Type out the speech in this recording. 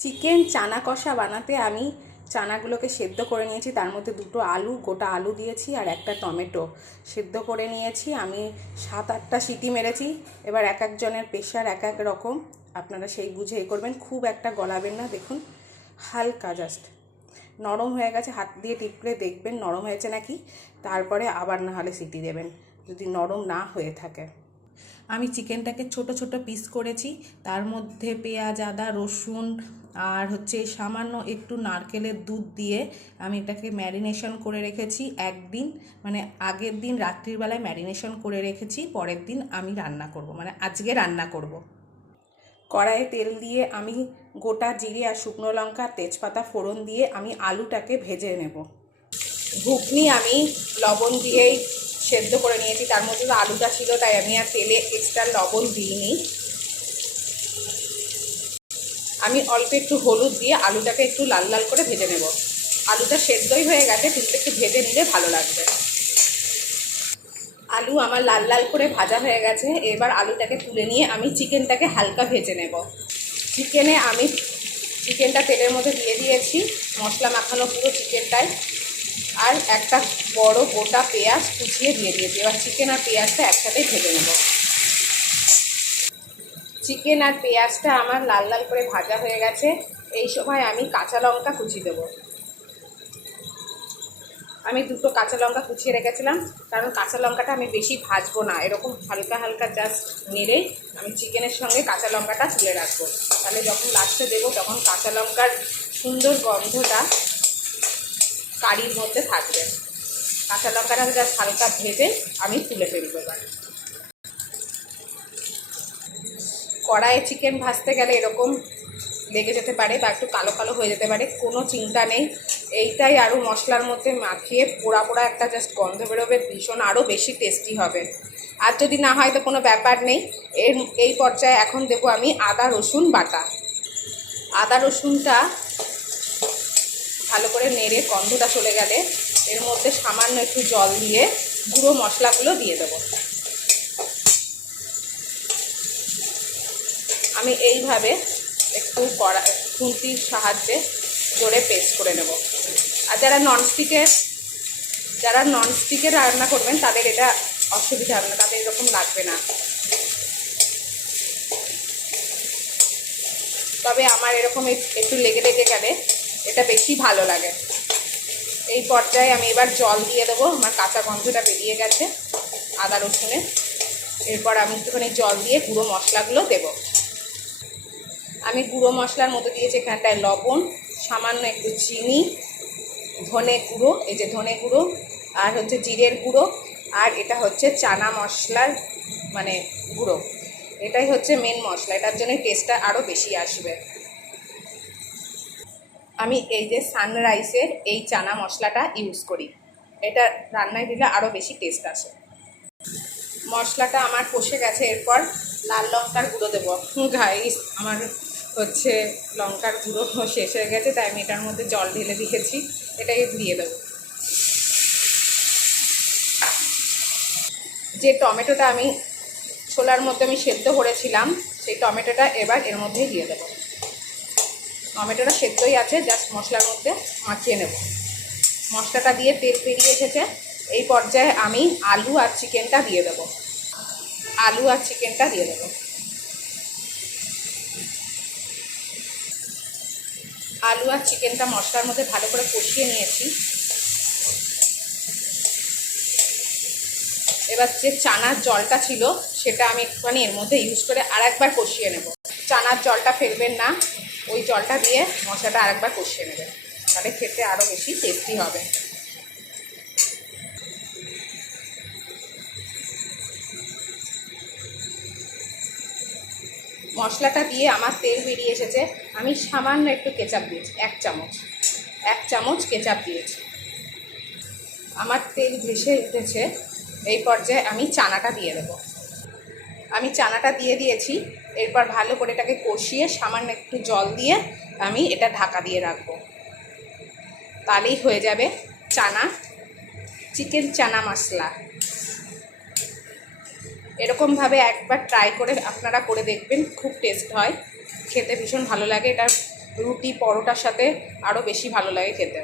Chicken চানা কষা বানাতে আমি চানাগুলোকে সেদ্ধ করে নিয়েছি, তার মধ্যে দুটো আলু, গোটা আলু দিয়েছি আর একটা টমেটো সেদ্ধ করে নিয়েছি। আমি 7-8টা সিটি মেরেছি। এবার এক একজনের প্রেশার এক এক রকম, আপনারা সেই বুঝে করবেন, খুব একটা গলাবেন না। দেখুন হালকা জাস্ট নরম হয়ে গেছে, হাত দিয়ে টিপলে দেখবেন নরম হয়েছে নাকি, তারপরে আবার না হলে সিটি দেবেন যদি নরম না হয়ে থাকে। আমি চিকেনটাকে ছোট ছোট পিস করেছি, তার মধ্যে পেঁয়াজ, আদা, রসুন আর সামান্য একটু নারকেলের দুধ দিয়ে আমি এটাকে ম্যারিনেশন করে রেখেছি একদিন, মানে আগের দিন রাত্রির বেলায় ম্যারিনেশন করে রেখেছি, পরের দিন আমি রান্না করব, মানে আজকে রান্না করব। কড়াইয়ে তেল দিয়ে আমি গোটা জিরে আর শুকনো লঙ্কা, তেজপাতা ফোড়ন দিয়ে আমি আলুটাকে ভেজে নেব। ঘুগনি আমি লবণ দিয়েই সেদ্ধ করে নিয়েছি, তার মধ্যে তো আলুটা ছিল তাই আমি আর তেলে এক্সট্রা লবণ দিইনি। আমি অল্প একটু হলুদ দিয়ে আলুটাকে একটু লাল লাল করে ভেজে নেব। আলুটা সেদ্ধই হয়ে গেছে, কিন্তু একটু ভেজে নিলে ভালো লাগবে। আলু আমার লাল লাল করে ভাজা হয়ে গেছে, এবার আলুটাকে তুলে নিয়ে আমি চিকেনটাকে হালকা ভেজে নেব। চিকেনটা তেলের মধ্যে দিয়ে দিয়েছি, মশলা মাখানো পুরো চিকেনটায়, আর একটা বড় গোটা পেঁয়াজ কুচিয়ে দিয়ে দিয়েছি। এবার চিকেন আর পেঁয়াজটা একসাথেই ভেজে নেব। চিকেন আর পেঁয়াজটা আমার লাল লাল করে ভাজা হয়ে গেছে, এই সময় আমি কাঁচা লঙ্কা কুচি দেবো। আমি দুটো কাঁচা লঙ্কা কুচিয়ে রেখেছিলাম, কারণ কাঁচা লঙ্কাটা আমি বেশি ভাজবো না, এরকম হালকা হালকা জাস্ট নেড়ে আমি চিকেনের সঙ্গে কাঁচা লঙ্কাটা তুলে রাখবো। তাহলে যখন লাস্টে দেবো তখন কাঁচা লঙ্কার সুন্দর গন্ধটা কারির মধ্যে থাকবে। কাঁচা লঙ্কাটা জাস্ট হালকা ভেজে আমি তুলে ফেলবো। এবার কড়াইয়ে চিকেন ভাজতে গেলে এরকম লেগে যেতে পারে বা একটু কালো কালো হয়ে যেতে পারে, কোনো চিন্তা নেই। এইটাই আরও মশলার মধ্যে মাখিয়ে পোড়া পোড়া একটা জাস্ট গন্ধ বেরোবে, ভীষণ আরও বেশি টেস্টি হবে। আর যদি না হয় তো কোনো ব্যাপার নেই। এই পর্যায়ে এখন দেবো আমি আদা রসুন বাটা। আদা রসুনটা ভালো করে নেড়ে গন্ধটা চলে গেলে এর মধ্যে সামান্য একটু জল দিয়ে গুঁড়ো মশলাগুলো দিয়ে দেবো। আমি এইভাবে একটু খুন্তির সাহায্যে জোরে পেস্ট করে নেব। আর যারা ননস্টিকে রান্না করবেন তাদের এটা অসুবিধা হবে না, তাদের এরকম লাগবে না। তবে আমার এরকম একটু লেগে লেগে গেলে এটা বেশি ভালো লাগে। এই পর্যায়ে আমি এবার জল দিয়ে দেবো, আমার কাঁচা গন্ধটা বেরিয়ে গেছে আদা রসুনে। এরপর আমি একটুখানি জল দিয়ে গুঁড়ো মশলাগুলো দেবো। আমি গুঁড়ো মশলার মধ্যে দিয়েছি এখানটায় লবণ, সামান্য একটু চিনি, ধনে গুঁড়ো, এই যে ধনে গুঁড়ো, আর জিরের গুঁড়ো, আর এটা চানা মশলার মানে গুঁড়ো। এটাই মেন মশলা, এটার জন্য টেস্টটা আরও বেশি আসবে। আমি এই যে সানরাইসের এই চানা মশলাটা ইউজ করি, এটা রান্নায় দিলে আরও বেশি টেস্ট আসে। মশলাটা আমার কষে গেছে, এরপর লাল লঙ্কার গুঁড়ো দেবো। গাইস, আমার লঙ্কার গুঁড়ো শেষ হয়ে গেছে, তাই আমি এটার মধ্যে জল ঢেলে দিয়েছি, এটাকে দিয়ে দেবো। যে টমেটোটা আমি ছোলার মধ্যে আমি সেদ্ধ করেছিলাম, সেই টমেটোটা এবার এর মধ্যেই দিয়ে দেবো। টমেটোটা সেদ্ধই আছে, জাস্ট মশলার মধ্যে মাখিয়ে নেব। মশলাটা দিয়ে তেল বেরিয়ে এসেছে, এই পর্যায়ে আমি আলু আর চিকেনটা দিয়ে দেবো। আলু আর চিকেনটা দিয়ে দেবো। আলু আর চিকেনটা মশলার মধ্যে ভালো করে কষিয়ে নিয়েছি। এবার যে চানার জলটা ছিল সেটা আমি একটুখানি এর মধ্যে ইউজ করে আরেকবার কষিয়ে নেব। চানার জলটা ফেলবেন না, ওই জলটা দিয়ে মশলাটা আরেকবার কষিয়ে নেবেন, তাহলে খেতে আরও বেশি টেস্টি হবে। মশলাটা দিয়ে আমার তেল বেরিয়ে এসেছে, আমি সামান্য একটু কেচাপ দিয়েছি, এক চামচ কেচাপ দিয়েছি। আমার তেল ভেসে উঠেছে, এই পর্যায়ে আমি চানাটা দিয়ে দেবো। আমি চানাটা দিয়ে দিয়েছি, এরপর ভালো করে এটাকে কষিয়ে সামান্য একটু জল দিয়ে আমি এটা ঢাকা দিয়ে রাখবো। তাহলেই হয়ে যাবে চিকেন চানা মশলা। এরকমভাবে একবার ট্রাই করে আপনারা করে দেখবেন, খুব টেস্ট হয়, খেতে ভীষণ ভালো লাগে। এটার রুটি পরোটার সাথে আরও বেশি ভালো লাগে খেতে।